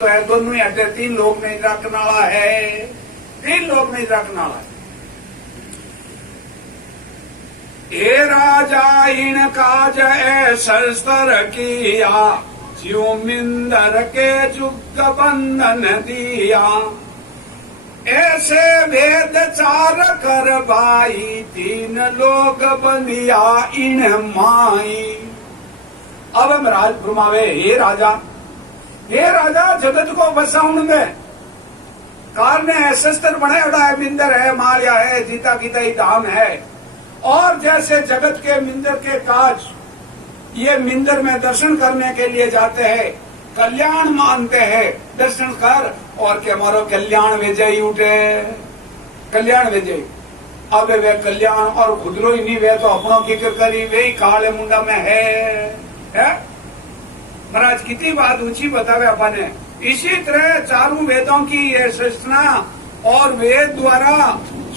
तो है दोनों ही हटे, 3 लोग नहीं रखने वाला है, 3 लोग नहीं रखने वाला है। हे राजा इन काज शस्त्र किया, ज्यों मिंदर के जुग बंधन दिया। ऐसे वेद चार कर बाई, 3 लोग बनिया इन माई। अब महाराज फरमावे, हे राजा जगत को बसाउन दे, कार ने शस्त्र बनाया है, मिंदर है, माया है, जीता गीता ही धाम है। और जैसे जगत के मिंदर के काज ये मिंदर में दर्शन करने के लिए जाते हैं, कल्याण मानते हैं, दर्शन कर और के हमारो कल्याण विजयी उठे, कल्याण विजयी। अब वे कल्याण और खुदरो ही नहीं, वे तो अपनों की करी, वे ही काले मुंडा में है? महाराज कितनी बात ऊंची बतावे अपने। इसी तरह चारों वेदों की ये सूचना और वेद द्वारा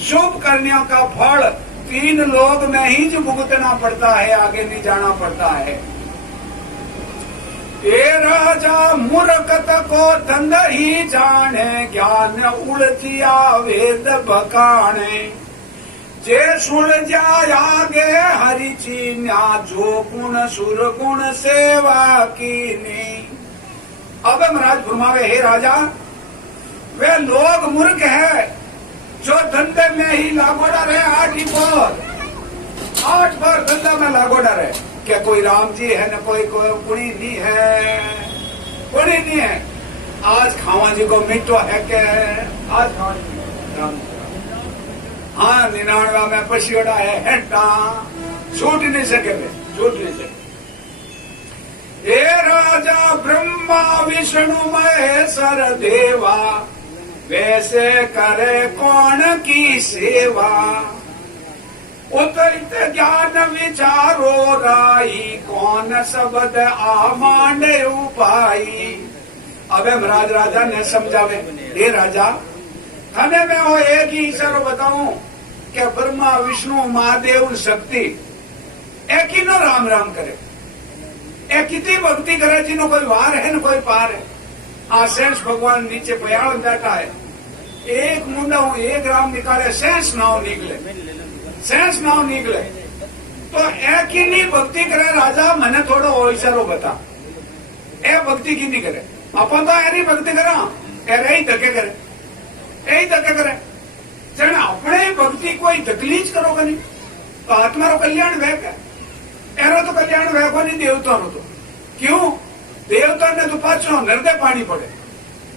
शुभ करने का फल 3 लोग में ही जो भुगतना पड़ता है, आगे नहीं जाना पड़ता है। ये राजा मूर्खत को धंध ही जाने, ज्ञान उड़तिया वेद बकाने। जे सुन जायागे हरि चीन्या, जो गुण सुर गुण सेवा कीनी। अब महाराज फरमावे, हे राजा वे लोग मूर्ख है जो धंधे में ही लागोड़ा रहे, 8 बार धंधा में लागोड़ा रहे। क्या कोई राम जी है न कोई कुड़ी नहीं है, कुड़ी नहीं है। आज खावा जी को मिट्टो है के, आज खावा जी राम, हाँ 99 में पशियोड़ा है हेटा, छूट नहीं सके, छूट नहीं सके। हे राजा ब्रह्मा विष्णु महेश्वर देवा, वैसे करे कौन की सेवा। उतरित ज्ञान विचारो राई, कौन शब्द आमांडे उपाई। अबे महाराज राजा ने समझावे, हे राजा थाने में वो एक ही ईश्वर बताऊं कि ब्रह्मा विष्णु महादेव शक्ति एक ही नो राम राम करे, एक कितनी भक्ति करे, जिन्हों कोई वार है न कोई पार है। शेष भगवान नीचे पयाल बैठा है, एक मुंडा हूं, एक राम निकाले, शेष नाव निकले, शेष नाव निकले। तो एक ही नहीं भक्ति करे राजा, मने थोड़ो ईश्वरो बता, ए भक्ति की नहीं करे। अपन तो ऐसी भक्ति करा, ऐरे ही धके करे, यही धके करे। जन अपने भक्ति कोई तकलीफ करोगे नहीं तो आत्मा रो कल्याण वह है, एरो तो कल्याण वह को नहीं देवता रो। तो क्यों देवता ने तो पाछो नर्दे पानी पड़े।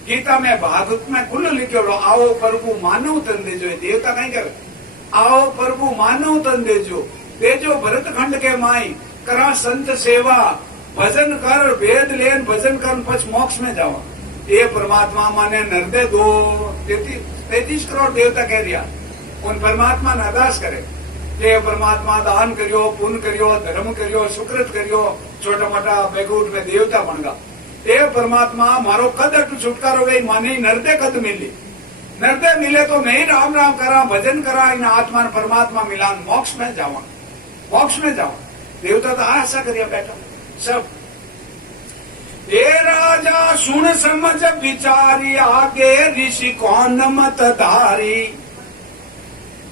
गीता में भागवत में खुल लिखे लो, आओ प्रभु मानव तन देजो। देवता कहीं करे, आओ प्रभु मानव तन देजो भरत खंड के माई, करा संत सेवा, भजन कर वेद लेन, भजन कर पछ मोक्ष में जाओ। ये परमात्मा माने नर्दे दो 33 करोड़ देवता कह दिया, उन परमात्मा ने अरदास करे ये परमात्मा दान करियो, पुण्य करियो, धर्म करियो, सुकृत करियो, छोटा मोटा बैकुंठ में देवता बन गा। ये परमात्मा मारो कद छुटकारो वे माने नर्दे कद मिली, नर्दे मिले तो मैं राम राम करा, भजन करा, इन आत्मा ने परमात्मा मिलान, मोक्ष में जावा, मोक्ष में जावा। देवता तो आशा करिए बैठा सब। ये राजा सुन समझ विचारी, आगे ऋषि कौन मत धारी।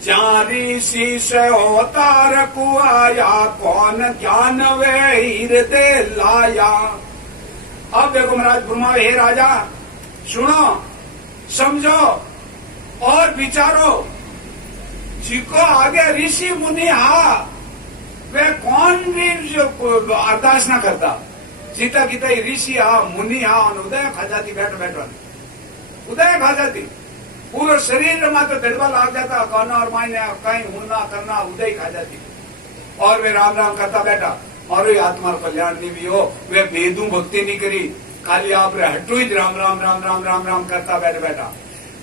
जारी ऋषि से अवतार को आया, कौन ज्ञान वे हृदय लाया। अब देखो महाराज फरमावे, हे राजा सुनो, समझो और विचारो। जिको आगे ऋषि मुनि हा, वे कौन भी अरदास ना करता। जीता गीता ऋषि हा, मुनि हा, उदय खा जाती, बैठ उदय खा जाती, पूरे शरीर में तो दड़वा लाग जाता, कहना और मायने कहीं होना करना, उदय खा जाती। और वे राम राम करता बैठा, और वे आत्मा कल्याण नहीं भी हो, वे वेदू भक्ति नहीं करी, खाली आप हटू ही राम राम राम राम राम राम करता बैठा।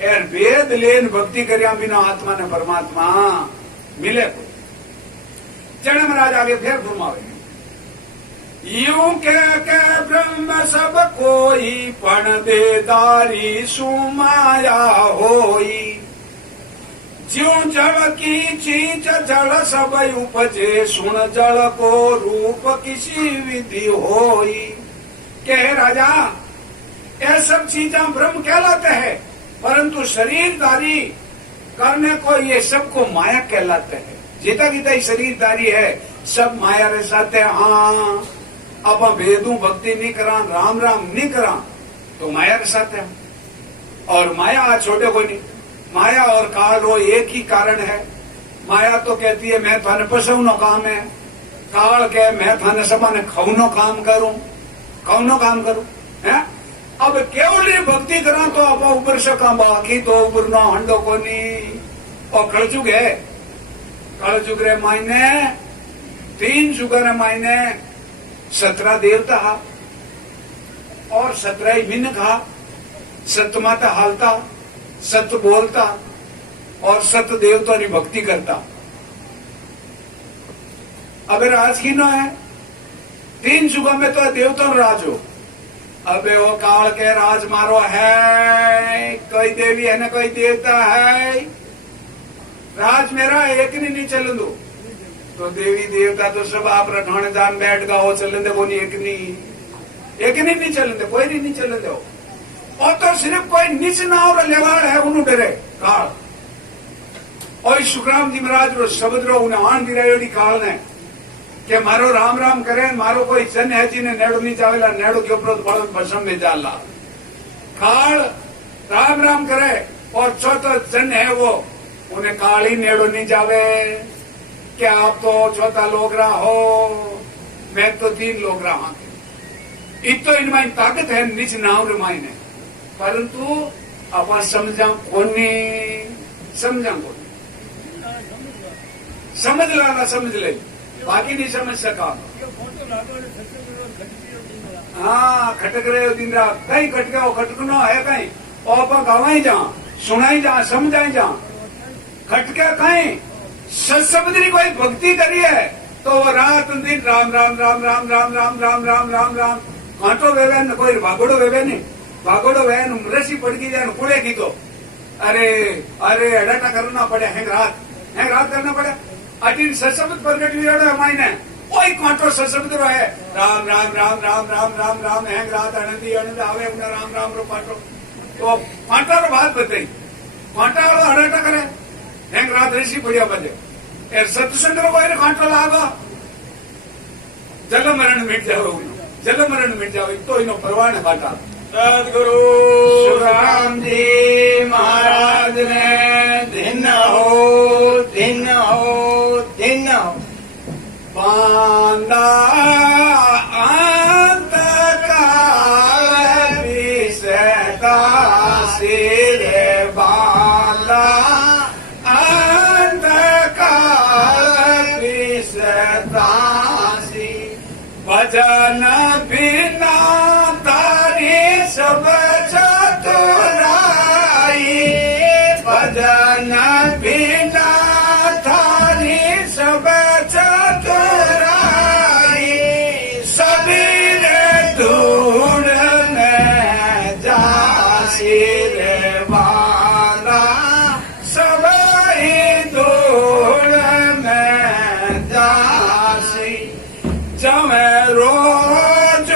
एर वेद लेन भक्ति करिया बिना आत्मा ने परमात्मा मिले को। चरण महाराज आगे फिर घुमावे, यूं के ब्रह्म सब कोई, पण देदारी सुमाया होई। ज्यों जल की चीज जल सब उपजे, सुन जल को रूप किसी विधि होई। के राजा ये सब चीजें ब्रह्म कहलाते हैं, परंतु शरीरधारी करने को ये सबको माया कहलाते हैं। जितना जितना शरीरधारी है सब माया रे साथे। हाँ अब वेदू भक्ति नहीं करा, राम राम नहीं करा तो माया रे साथे। और माया छोटे को नहीं, माया और काल वो एक ही कारण है। माया तो कहती है मैं थाने पशुनो काम है, काल के मैं थाने समाने खौनो काम करूं, खौनो काम करूं है। अब केवली भक्ति करा तो आप ऊपर सका, बाकी तो ऊपर नो हंडो को नहीं। और कलजुग है, कलजुग रे मायने 3 जुग रे मायने 17 देवता और 17 मिन खा, सतमा तो हालता, सत बोलता और सत देवता की भक्ति करता। अब राज की न है, 3 जुगों में तो देवता राज हो। अबे वो काल के राज मारो है, कोई देवी है ना कोई देवता है, राज मेरा एक नहीं चलन दो। तो देवी देवता तो सब आप रखाने जान बैठ गा हो चलन दे, वो नहीं एक नहीं चलन दे, कोई नहीं चलन दे। और तो सिर्फ कोई नीच नाव लेवाड़ है उन्होंने डरे काल। और सुखराम जी महाराज रो शब्द रो उन्हें आन दिरायोड़ी काल ने कि मारो राम राम करे, मारो कोई जन है जी ने नेड़ो नहीं जावेला, नेड़ो के ऊपर बड़ो भसम में जाला। काल राम राम करे और चौथा जन है वो उन्हें काल ही नेड़ो नहीं जावे। क्या आप तो चौथा लोग रहा हो, मैं तो 3 लोग रहा। इतो इनमें ताकत है निज नाम रमाई ने, परंतु अपन समझा कोनी, समझा कोनी, समझ लाना समझ ले, बाकी नहीं समझ सका। हाँ खटक रहे हो दिन रात, कहीं खटके हो, खटकनो है कहीं और अपन गवाई जा, सुनाई जा, समझाई जा। खटके कहीं सत्सबदी कोई भक्ति करी है तो वो रात दिन राम राम राम राम राम राम राम राम राम राम कांटो वेवे न कोई भागोड़ो वेवे नहीं, भागोड़ो वे रसी पड़ गई जाए कुड़े की तो अरे अरे अडाटा करना पड़े, हैंग रात करना पड़े। अटीन सत्सबद प्रगट विरोड़ मायने कोई कांटो सत्सबद रो है राम राम राम राम राम राम राम हैंग रात अनंदी अनंद आवे उन्हें राम राम रो कांटो। तो कांटा रो बात बताई, कांटा वाला अडाटा करे हैंग रात ऋषि बढ़िया बजे ए सत्संग रो कोई कांटो लागा जल मरण मिट जाओ, जल मरण मिट जाओ। तो इनो परवान बाटा सदगुरु सुखराम जी महाराज ने दिन हो दिन हो दिन हो बांधा अंत काल विषता सिर बांधा अंत काल विषता भजन बिना तारी सब चतुराई, भजन बिना तारी सब चतुराई। सबीर ढूंढने जासी रे बांधा, सबई ढूंढने जासी। जमे रोज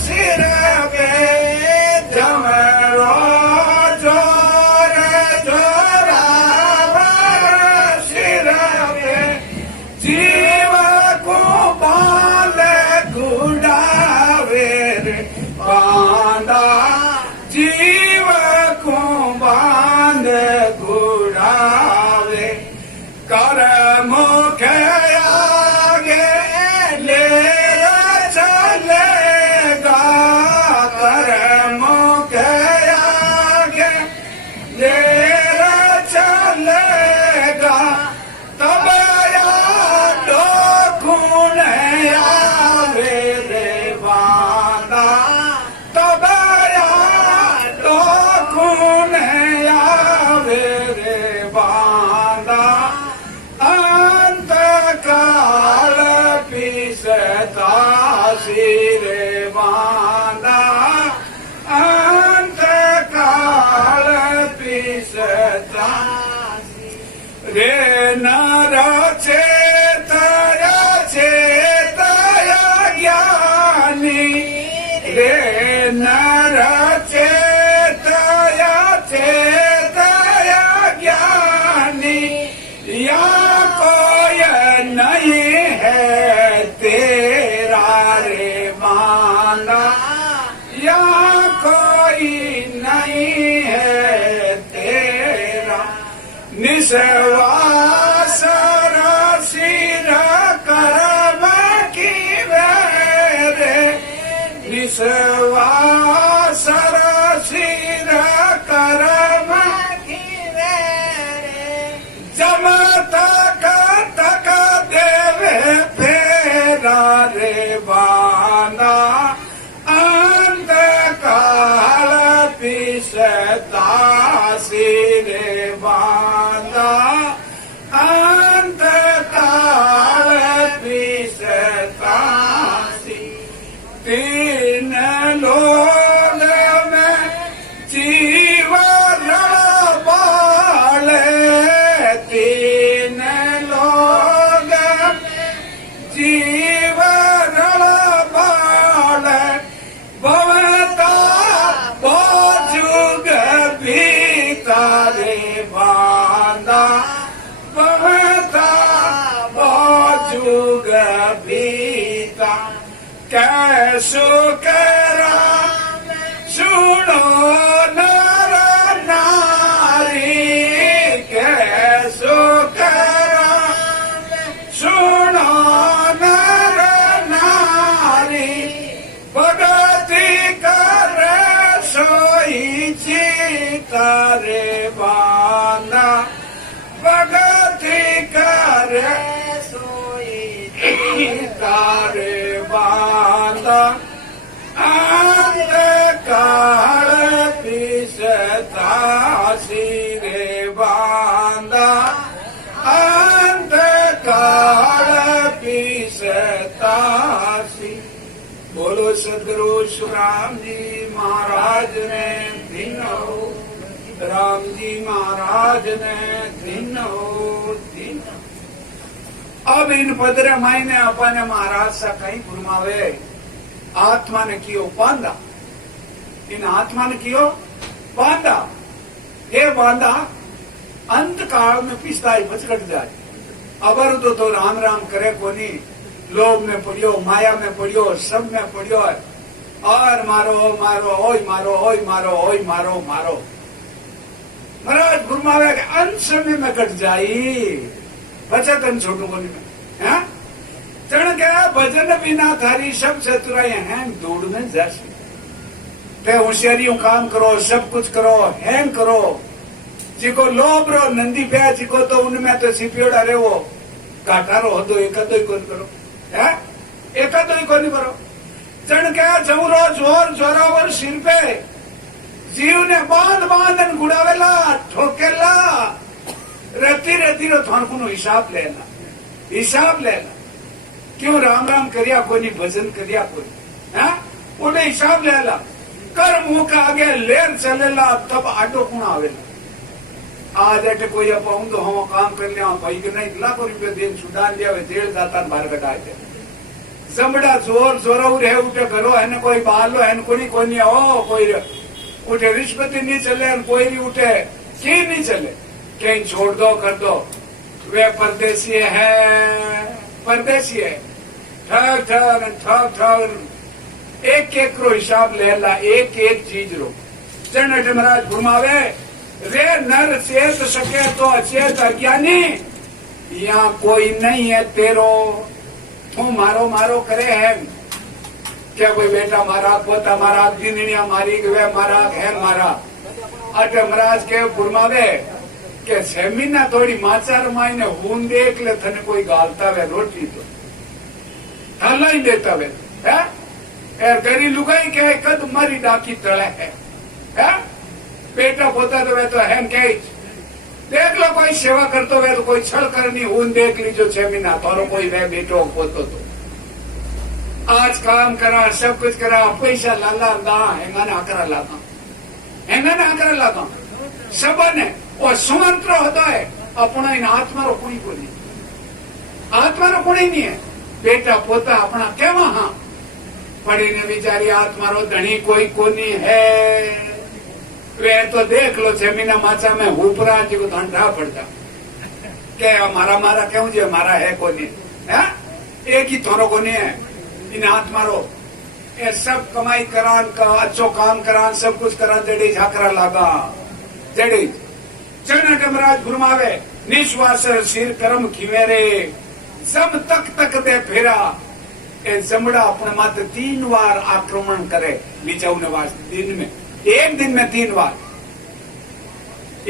सिर पे जमे रोज सिर पे जीव को बांध गुड़ावे रे बांधा, जीव को बांध गुड़ावे। कर मुख आगे ले चलेगा, कर मुख आगे ले चलेगा। तब यादो खून आवे रे बांधा, तब रे नर चेतया चेतया ज्ञानी या कोई नहीं है तेरा रे बांदा या कोई नहीं है तेरा निस्वास सिर कर्म की वेरे निस्वास सिर कर्म की वेरे जब तक तक देवे फेरा रे बांदा अंत काल पिसता सिरे बांदा अंत काल पिसता तीन लोग में जीवन बाले तीन लोग जीवन बाले भवता बोजुग भीता रे बांदा भवता बोजुग भीता कैसो करा सुनो नर नारी कैसो करा सुनो नर नारी भगति कर सोई जीता रे बांदा भगति कर सोई जीता रे बांदा अंत काल पिसता सिरे बांदा अंत काल पिसता सी। बोलो सदगुरु राम जी महाराज ने दिनो राम जी महाराज ने दिनो दिनो। अब इन पदरे मायने अपने महाराज सा कहीं फरमावे आत्मा ने कियो बांधा इन आत्मा ने कियो बांधा हे बांधा अंत काल में पिसता ही बचकट जाए अबर तो राम राम करे कोनी लोभ में पड़ियो माया में पड़ियो सब में पड़ियो और मारो मारो ओय मारो ओय मारो ओय मारो मारो महाराज गुरमावे के अंत समय में कट जाई बचत अन छोटू कोनी में है चढ़ गया भजन बिना थारी सब चतुराई हैं दूर में जैसे ते होशियारियों काम करो सब कुछ करो हैंग करो जिको लोभ रो नंदी पे जिको तो उनमें तो सिपियोड़ा रे वो काटा रो हो एक ही कौन करो है एक ही कौन करो चढ़ गया जमरो जोर जोरावर सिर पे जीव ने बांध बांधन गुड़ावेला ठोकेला रती रती रो थानकू नो हिसाब लेना क्यों राम राम करिया कोनी भजन करिया कोनी है उन्हें हिसाब लेला कर मुंह का आगे लेर चलेला तब आटो कौन आवेला आज अटे कोई अपाऊं तो हम काम कर लिया भाई के नहीं लाखों रुपये दिन छुड़ा लिया वे जेल जाता बाहर कटाए थे जमड़ा जोर जोराऊ रहे उठे घरो है न कोई बालो है न कोई ओ कोई उठे रिश्वती नहीं चले कोई नहीं उठे की नहीं चले कहीं छोड़ दो कर दो वे परदेसी है ठग ठग एक एक रो हिसाब लेला एक एक चीज रो चरण महाराज घुमावे रे नर चेत सके तो अचेत अज्ञानी यहाँ कोई नहीं है तेरो तू मारो मारो करे है क्या कोई बेटा मारा पोता मारा दिनिया मारी वे मारा है मारा अटे महाराज के घुमावे के सेमीना थोड़ी माचार मायने हूं देख ले थने कोई गालता वे रोटी तो थाला ही देता वे है गरी लुगाई के कद मारी डाकी तड़े है बेटा पोता तो वे तो है देख लो कोई सेवा करतो वे तो कोई छल करनी हूं देख लीजो 6 महीना तोरो कोई वे बेटो पोतो तो आज काम करा सब कुछ करा पैसा लाला दा हेंगा ना लागा सब ने और सुमंत्र होता है अपना इन आत्मा रो कोई नहीं है बेटा पोता अपना केवा हाँ पड़ी ने बिचारी आत्मारो धनी कोई कोनी है वे तो देख लो जमीना माचा में ऊपरा जी को धंधा पड़ता के हमारा मारा क्यों जी हमारा है कोनी है एक ही थोरो कोनी है इन आत्मारो ये सब कमाई करान का अच्छो काम करान सब कुछ करा जड़ी झाकरा लागा जड़ी चरण डमराज गुरमावे निश्वास सिर कर्म खिवेरे जम तक दे फेरा ए जमड़ा अपने मात्र 3 बार आक्रमण करे नीचाउने वास्ते दिन में एक दिन में 3 बार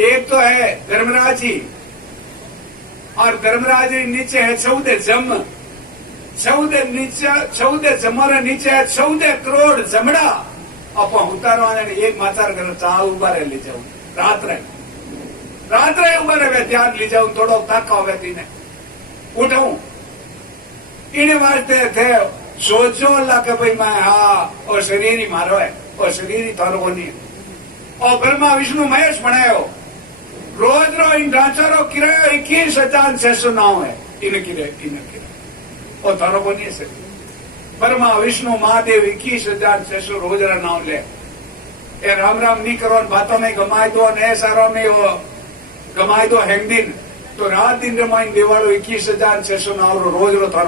एक तो है धर्मराज जी और धर्मराज जी नीचे है 14 जम 14 नीचे 14 जमर नीचे है 14 करोड़ जमड़ा आप उतारो एक माचार कर चा उबा रहे ले जाऊं रात रहे उबा रहे ध्यान ले जाऊं थोड़ा ताका हो तीने उठाऊं इन वास्ते थे सोचो अल्लाह के भाई मैं हाँ और शरीर ही मारो है और शरीर ही थारो को नहीं और ब्रह्मा विष्णु महेश बनायो रोज रो इन ढांचारो किरायो 21,609 है इन किरे और थारो को नहीं है शरीर ब्रह्मा विष्णु महादेव 21,600 रोज रा नाम ले ए राम राम नहीं करो बातों में गमाए दो नए सारों में वो गमाए दो हेंग दिन तो रात दिन रमाइन देवालो 21,609 रोज रो थार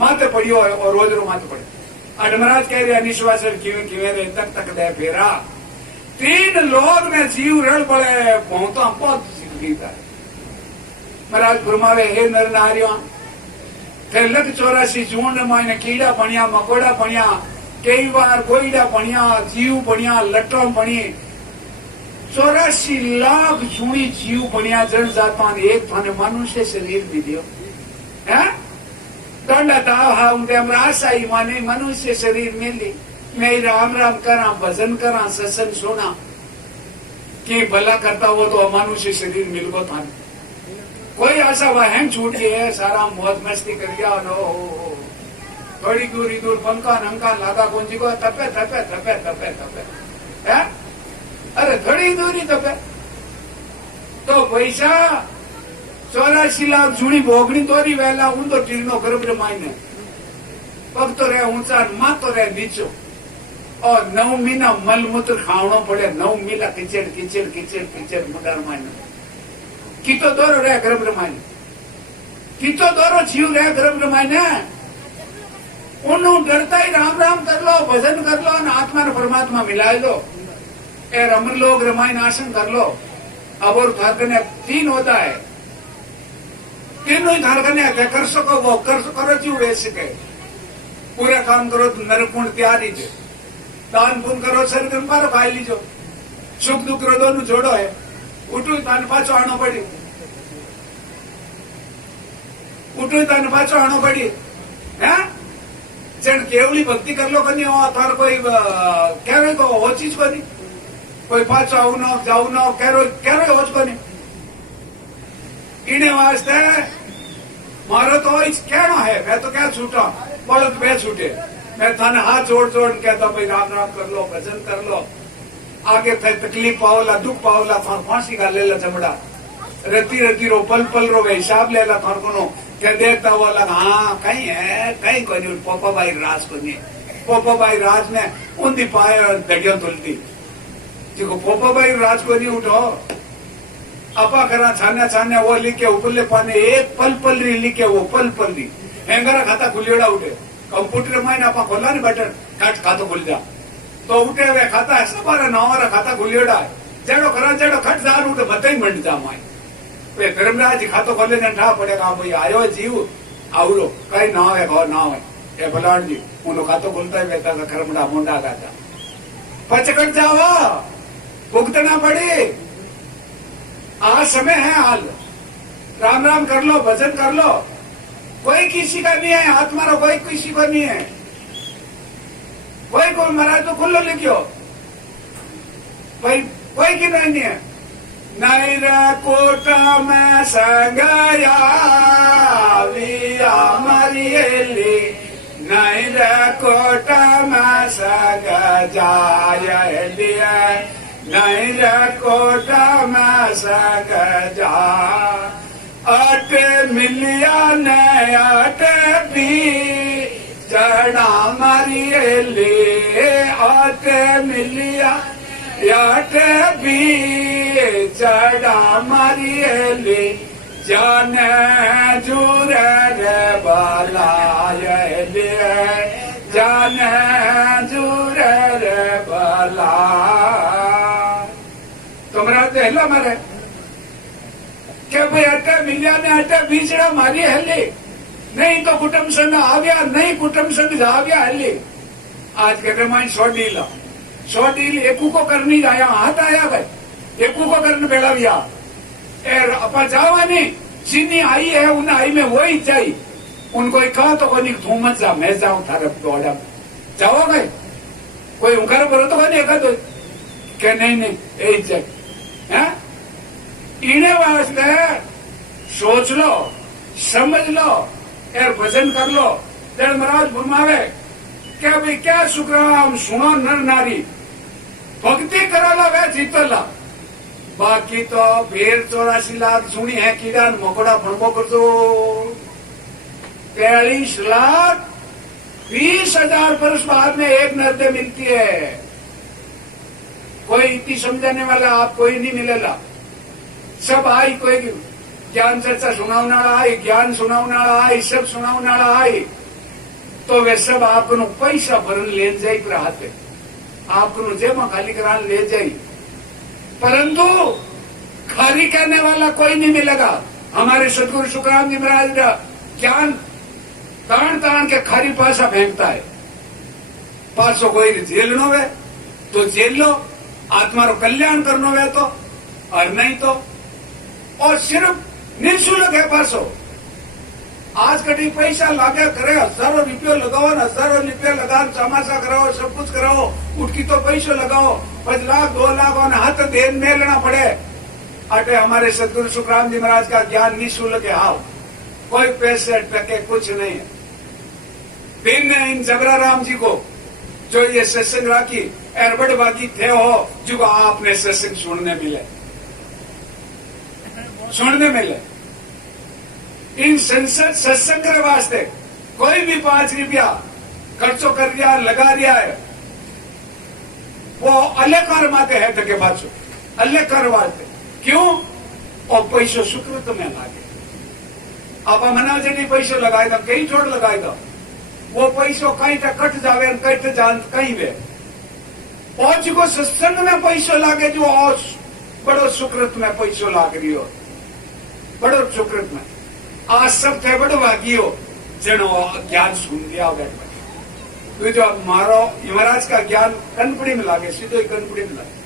माथे पड़ियो और रोज रो माथे पड़े अडमराज कह रहे निश्वास किवे रे तक दे फेरा 3 लोग में जीव रल पड़े बहुत गीता महाराज गुरमावे हे नर नारियो थे 184 जून मायने कीड़ा पणिया मकोड़ा पणिया कई बार गोईड़ा पणिया जीव पणिया लटो पणी 84 लाख जूनी जीव बनिया जन जातमान एक थाने मनुष्य शरीर भी दियो है दंड दाव हा उनके अमरासाई माने मनुष्य शरीर मिली मैं राम राम करा भजन करा सत्संग सुना कि भला करता हो तो मनुष्य शरीर मिल गो थाने कोई आशा वह छूट गई है सारा मौज मस्ती कर गया नो थोड़ी दूर पंखा नंका लागा कौन को तपे है अरे थोड़ी दूरी तो पैसा 84 लाख जूनी भोगनी तोरी वेला उन तो टीरनो गर्भ मायने पग तो रहे ऊंचा मां तो रहे नीचो और 9 महीना मल मूत्र खावनो पड़े 9 महीना किचड़ मुडार मायने कितो दोरो रहे गर्भ मायने कितो दोरो जीव रहे गर्भ मायने उन्हों डरता ही राम राम कर लो भजन कर लो और आत्मा ने परमात्मा मिला लो ए रमन लोग रामायण आसन कर लो अब और थारकने 3 होता है तीनों ही थारकने कर सको वो कर करो जी वैसे के पूरा काम करो तो नरकुंड तैयार ही दान पुण्य करो शरीर पारो खाई लीजो सुख दुख रो दोनों जोड़ो है उठू तान पाछो आनो पड़ी है जन केवली भक्ति कर लो कनी हो थार कोई कह रहे को वो चीज को नहीं कोई पाछो जाऊ ना कह रहे हो को नहीं इन्हें वास्ते मारो तो कहना है मैं तो क्या छूटा बोलो तो मैं छूटे मैं थाने हाथ जोड़ कहता भाई राम राम कर लो भजन कर लो आगे थे तकलीफ पाओला दुख पाओला थान फांसी का ले ला चमड़ा रती रो पल रो वे हिसाब ले ला थान को क्या देखता हुआ लगा हाँ कहीं है कहीं कोई नहीं पोपा भाई राज को नहीं पोपा भाई राज ने उन्दी पाए और दड़ियों तुलती जिको पोपा भाई राज को नहीं उठो अपा करा छाने वो लिखे उपले पाने एक पल री लिखे वो पल री हैंगरा खाता खुलियोड़ा उठे कंप्यूटर में अपा खोला नहीं बटन खट खातो खुल जा तो उठे हुए खाता है सब नवारा खाता खुलियोड़ा जड़ो करा जड़ो खट जार उठे बताई मंड जा माई धर्मराज खातो खोले ने ठा पड़ेगा भाई आयो जीव आवरो कई नाव है और नाव है ये बलान जी उन्होंने खातो खुलता है बेटा खरमड़ा मुंडा गाता पचकट जाओ भुगतना पड़े आज समय है हाल राम राम कर लो भजन कर लो कोई किसी का नहीं है हाथ मारो कोई किसी को नहीं है कोई को महाराज तो खुल्लो लिखियो भाई कोई की नहीं है नैरा कोटा में संगया विया मरियली नैरा कोटा में संग जायली नैरा कोटा में संग जा अट मिलिया ने अट भी चढ़ा मारी ले आटे मिलिया याटे भी चढ़ा मारी ले जाने जुर रे बलाय ले जाने जुर रे बला तुम्हारा देहला मारे के भाई अटे मिलिया ने अटे बीजड़ा मारी हेली नहीं तो कुटुंब संघ आव्या नहीं कुटुंब संघ आव्या हेली आज के रमायण 100 डील एकू को करनी आया हाथ आया भाई एकू को करने बेड़ा भी अपा जावा नहीं चीनी आई है उन आई में वही चाहिए उनको कहा तो कोई तू मत जा मैं जाऊं थारे दौड़ा जाओ भाई कोई उनका बोलो तो कोई एक तो के नहीं यही चाहिए इन्हें वास्ते सोच लो समझ लो यार भजन कर लो जड़ महाराज फरमावे क्या भाई क्या शुक्राम सुनो नर नारी भक्ति करोला वे जीतला बाकी तो फिर 84 लाख सुनी है कीड़ा मकोड़ा फड़बो कर दो 43 लाख 20,000 वर्ष बाद में एक नर्दे मिलती है कोई इतनी समझाने वाला आप कोई नहीं मिलेगा सब आई कोई ज्ञान चर्चा सुनावने आई ज्ञान सुनावने आई सब सुनावने आई तो वे सब आपको पैसा भरन ले जाई पर हाथे आपको जेब खाली कराने ले जाई परंतु खरी करने वाला कोई नहीं मिलेगा हमारे सदगुरु सुखराम जी महाराज का ज्ञान तान तान के खरी पासा फेंकता है पासो कोई जेल नो वे तो जेल लो आत्मा रो कल्याण करनो वे तो और नहीं तो और सिर्फ निःशुल्क है पासो आज कटी पैसा लागे करे हजारों रुपये लगाओ हजारों रुपये लगा चमाशा कराओ सब कुछ कराओ उठकी तो पैसो लगाओ 5 लाख 2 लाख और हाथ देन में लेना पड़े अटे हमारे सदगुरु सुखराम जी महाराज का ज्ञान निःशुल्क है हाव कोई पैसे टके कुछ नहीं है दिन इन जबरा राम जी को जो ये सत्संग राखी एरबड़ बागी थे हो जो आपने सत्संग सुनने मिले इन संसद सत्संग के वास्ते कोई भी 5 रुपया खर्चो कर दिया लगा दिया है वो अलग कर माते है तके बात अलग कर वास्ते क्यों और पैसो सुकृत में लागे आप मना जी पैसो लगाए दो कई जोड़ लगाए दो वो पैसो कहीं तक कट जावे कहीं जान कहीं वे और जो सत्संग में पैसो लागे जो और बड़ो सुकृत में पैसो लाग रही हो बड़ो सुकृत में आज सब थे बड़ो भागियो जनो ज्ञान सुन लिया बैठ जो मारो महाराज का ज्ञान कनपड़ी में लागे सीधो ही कनपड़ी में लागे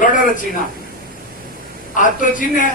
लोड़ा रचीना आज तो जी ने